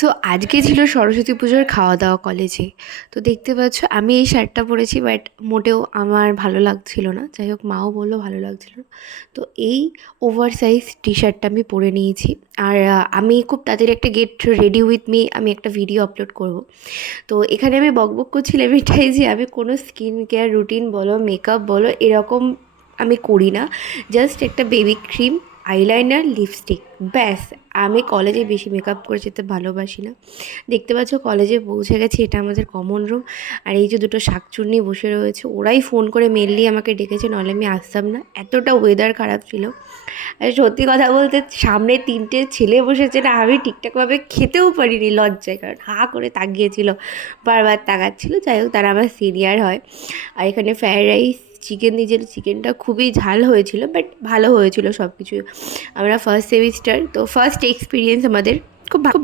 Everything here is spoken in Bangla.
সো আজকে ছিল সরস্বতী পুজোর খাওয়া দাওয়া কলেজে। তো দেখতে পাচ্ছ আমি এই শার্টটা পরেছি, বাট মোটেও আমার ভালো লাগছিল না। যাই হোক, মাও বললো ভালো লাগছিল না। তো এই ওভার সাইজ টি শার্টটা আমি পরে নিয়েছি। আর আমি খুব তাড়াতাড়ি একটা গেট রেডি উইথ মি, আমি একটা ভিডিও আপলোড করব। তো এখানে আমি বকবক করছিলাম এটাই যে আমি কোনো স্কিন কেয়ার রুটিন বলো, মেকআপ বলো, এরকম আমি করি না। জাস্ট একটা বেবি ক্রিম, আইলাইনার, লিপস্টিক, ব্যাস। আমি কলেজে বেশি মেকআপ করে যেতে ভালোবাসি না। দেখতে পাচ্ছ কলেজে পৌঁছে গেছি, এটা আমাদের কমন রুম। আর এই যে দুটো শাকচুন্নি বসে রয়েছে, ওরাই ফোন করে মেনলি আমাকে ডেকেছে, নাহলে আমি আসতাম না। এতটা ওয়েদার খারাপ ছিল। আর সত্যি কথা বলতে সামনে 3টে ছেলে বসেছে না, আমি ঠিকঠাকভাবে খেতেও পারিনি লজ্জায়, কারণ হাঁ করে তাকিয়েছিল, বারবার তাকাচ্ছিল। যাই হোক, তারা আমার সিনিয়র হয়। আর এখানে ফ্রায়েড রাইস, চিকেন দিয়েছিল। চিকেনটা খুবই ঝাল হয়েছিল, বাট ভালো হয়েছিল সব কিছু। আমরা ফার্স্ট সেমিস্টার, তো ফার্স্ট এক্সপিরিয়েন্স আমাদের খুব